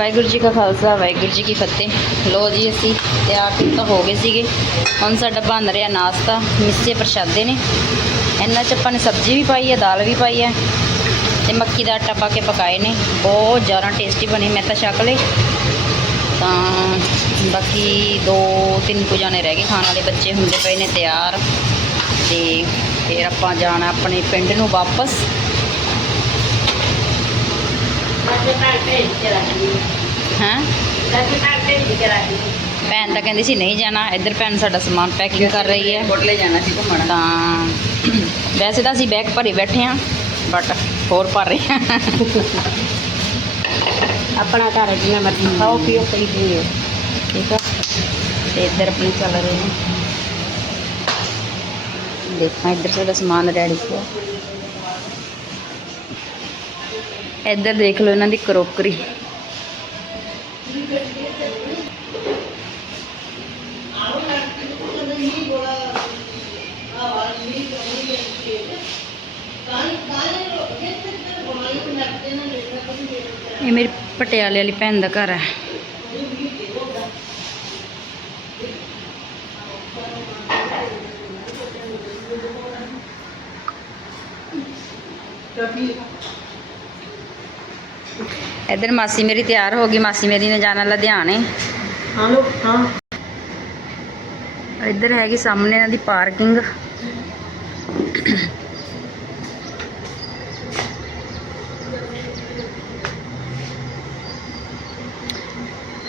ਵਾਹਿਗੁਰੂ ਜੀ ਕਾ ਖਾਲਸਾ, ਵਾਹਿਗੁਰੂ ਜੀ ਕੀ ਫਤਿਹ। ਲੋ ਜੀ, ਅਸੀਂ ਤਿਆਰ ਤਾਂ ਹੋ ਗਏ ਸੀਗੇ। ਹੁਣ ਸਾਡਾ ਬਣ ਰਿਹਾ ਨਾਸ਼ਤਾ। ਮਿੱਸੇ ਪ੍ਰਸ਼ਾਦੇ ਨੇ। ਇਹਨਾਂ 'ਚ ਆਪਾਂ ਨੇ ਸਬਜ਼ੀ ਵੀ ਪਾਈ ਹੈ, ਦਾਲ ਵੀ ਪਾਈ ਹੈ ਤੇ ਮੱਕੀ ਦਾ ਆਟਾ ਪਾ ਕੇ ਪਕਾਏ ਨੇ। ਬਹੁਤ ਜ਼ਿਆਦਾ ਟੇਸਟੀ ਬਣੇ, ਮੈਂ ਤਾਂ ਛਕ ਲਏ। ਤਾਂ ਬਾਕੀ ਦੋ ਤਿੰਨ ਕੁ ਜਾਣੇ ਰਹਿ ਗਏ ਖਾਣ ਵਾਲੇ ਬੱਚੇ ਹੁੰਦੇ ਪਏ ਨੇ ਤਿਆਰ। ਤੇ ਫਿਰ ਆਪਾਂ ਜਾਣਾ ਆਪਣੇ ਪਿੰਡ ਨੂੰ ਵਾਪਸ। ਹੈਂ? ਭੈਣ ਤਾਂ ਕਹਿੰਦੀ ਸੀ ਨਹੀਂ ਜਾਣਾ ਇੱਧਰ ਭੈਣ ਸਾਡਾ ਸਮਾਨ ਪੈਕਿੰਗ ਕਰ ਰਹੀ ਹੈ। ਕੋਟਲੇ ਜਾਣਾ ਸੀ ਘੁੰਮਣ। ਤਾਂ ਵੈਸੇ ਤਾਂ ਅਸੀਂ ਬੈਗ ਭਰੇ ਬੈਠੇ ਹਾਂ ਬਟ ਹੋਰ ਭਰ ਰਹੇ ਹਾਂ। ਆਪਣਾ ਘਰ ਜਿੰਨਾ ਮਰਜ਼ੀ ਖਾਓ ਪੀਓ ਕਰੀ ਪੀਓ। ਠੀਕ ਆ? ਤੇ ਇੱਧਰ ਆਪਣੀ ਚੱਲ ਰਹੇ ਨੇ ਦੇਖਾਂ ਇੱਧਰ ਸਾਡਾ ਸਮਾਨ ਰੈਡੀ ਪਿਆ ਇੱਧਰ ਦੇਖ ਲਓ ਇਹਨਾਂ ਦੀ ਕਰੋਕਰੀ। ਇਹ ਮੇਰੀ ਪਟਿਆਲੇ ਵਾਲੀ ਭੈਣ ਦਾ ਘਰ ਹੈ। ਇੱਧਰ ਮਾਸੀ ਮੇਰੀ ਤਿਆਰ ਹੋ ਗਈ ਮਾਸੀ ਮੇਰੀ ਨੇ ਜਾਣਾ ਲੁਧਿਆਣੇ ਹਾਂ ਲੋ ਹਾਂ। ਇੱਧਰ ਹੈਗੀ ਸਾਹਮਣੇ ਇਹਨਾਂ ਦੀ ਪਾਰਕਿੰਗ।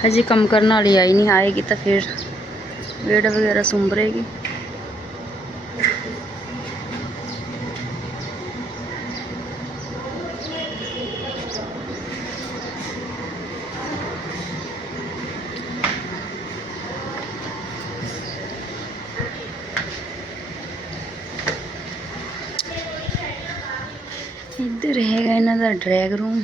ਹਜੇ ਕੰਮ ਕਰਨ ਵਾਲੀ ਆਈ ਨਹੀਂ ਆਏਗੀ ਤਾਂ ਫਿਰ। ਵੇੜ ਵਗੈਰਾ ਸੁੰਬਰੇਗੀ ਇੱਧਰ ਹੈਗਾ ਇਹਨਾਂ ਦਾ ਡਰੈਗ ਰੂਮ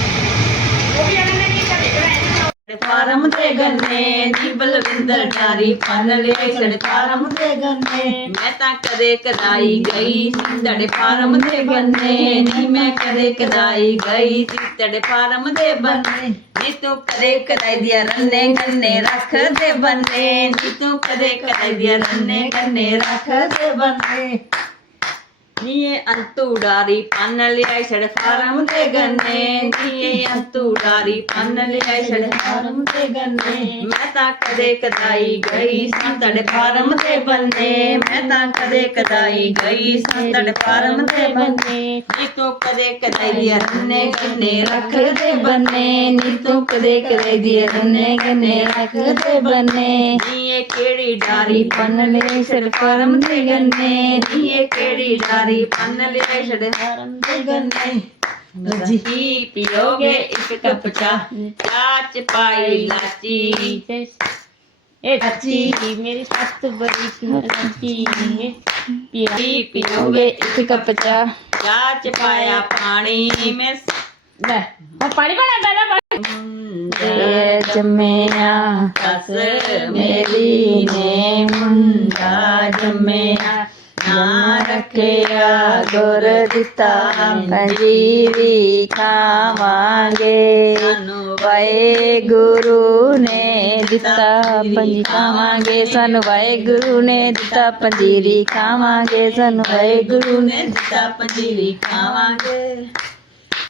ਫਾਰਮ ਦੇ ਗੰਨੇ ਨੀ ਬਲਵਿੰਦਰ ਡਾਰੀ ਪੰਨ ਲਿਆ ਸੜ ਦੇ ਗੰਨੇ। ਮੈਂ ਤਾਂ ਕਦੇ ਕਦਾਈ ਗਈ ਤੜੇ ਫਾਰਮ ਦੇ ਗੰਨੇ ਨੀ ਮੈਂ ਕਦੇ ਕਦਾਈ ਗਈ ਸਿੰਦੜੇ ਫਾਰਮ ਦੇ ਬੰਨੇ। ਨੀ ਤੂੰ ਕਦੇ ਕਦਾਈ ਦੀਆਂ ਰੰਨੇ ਗੰਨੇ ਰੱਖ ਦੇ ਬੰਨੇ। ਨੀ ਤੂੰ ਕਦੇ ਕਦਾਈ ਦੀਆਂ ਰੰਨੇ ਗੰਨੇ ਰੱਖ ਦੇ ਬੰਨੇ। ਅੰਤੂ ਡਾਰੀ ਪੰਨ ਲਿਆਈ ਛੜ ਫਾਰਮ ਦੇ ਗੰਨੇ ਨੀਏ ਅੰਤੂ ਡਾਰੀ ਪੰਨ ਲਿਆਈ ਛੜ ਫਾਰਮ ਦੇ ਗੰਨੇ ਮੈਂ ਤਾਂ ਕਦੇ ਕਦਾਈ ਗਈ ਸੰਤੜ ਫਾਰਮ ਦੇ ਬੰਨੇ ਮੈਂ ਤਾਂ ਕਦੇ ਕਦਾਈ ਗਈ ਸੰਤੜ ਫਾਰਮ ਦੇ ਬੰਨੇ ਨੀ ਤੂੰ ਕਦੇ ਕਦਾਈ ਦੀ ਰੰਨੇ ਗੰਨੇ ਰੱਖ ਦੇ ਬੰਨੇ ਨੀ ਤੂੰ ਕਦੇ ਕਦਾਈ ਦੀ ਰੰਨੇ ਗੰਨੇ ਰੱਖ ਦੇ ਬੰਨੇ ਨੀਏ ਕਿਹੜੀ ਡਾਰੀ ਪੰਨ ਲਿਆਈ ਛੜ ਫਾਰਮ ਦੇ ਗੰਨੇ ਨੀਏ ਕਿਹੜੀ ਡਾਰੀ ਪੰਨ ਲਿਆਈ ਛੜ ਫਾਰਮ ਦੇ ਗੰਨੇ ਜੀ ਪੀਓਗੇ ਇੱਕ ਕੱਪ ਚਾਹ ਚਾਹ ਚ ਪਾਈ ਲਾਚੀ ਇਹ ਚਾਚੀ ਮੇਰੀ ਸੱਸ ਬੜੀ ਚਾਚੀ ਪੀ ਪੀਓਗੇ ਇੱਕ ਕੱਪ ਚਾਹ ਚਾਹ ਚ ਪਾਇਆ ਪਾਣੀ ਮੈਂ ਲੈ ਹੁਣ ਪਾਣੀ ਬਣਾ ਪਹਿਲਾਂ ਪਾਣੀ ਨਾ ਰੱਖਿਆ ਗੁਰ ਦਿੱਤਾ ਪੰਜੀਰੀ ਖਾਵਾਂਗੇ। ਸਾਨੂੰ ਵਾਹਿਗੁਰੂ ਨੇ ਦਿੱਤਾ ਪੰਜੀ ਖਾਵਾਂਗੇ। ਸਾਨੂੰ ਵਾਹਿਗੁਰੂ ਨੇ ਦਿੱਤਾ ਪੰਜੀਰੀ ਖਾਵਾਂਗੇ। ਸਾਨੂੰ ਵਾਹਿਗੁਰੂ ਨੇ ਨੇ ਦਿੱਤਾ ਪੰਜੀਰੀ ਖਾਵਾਂਗੇ।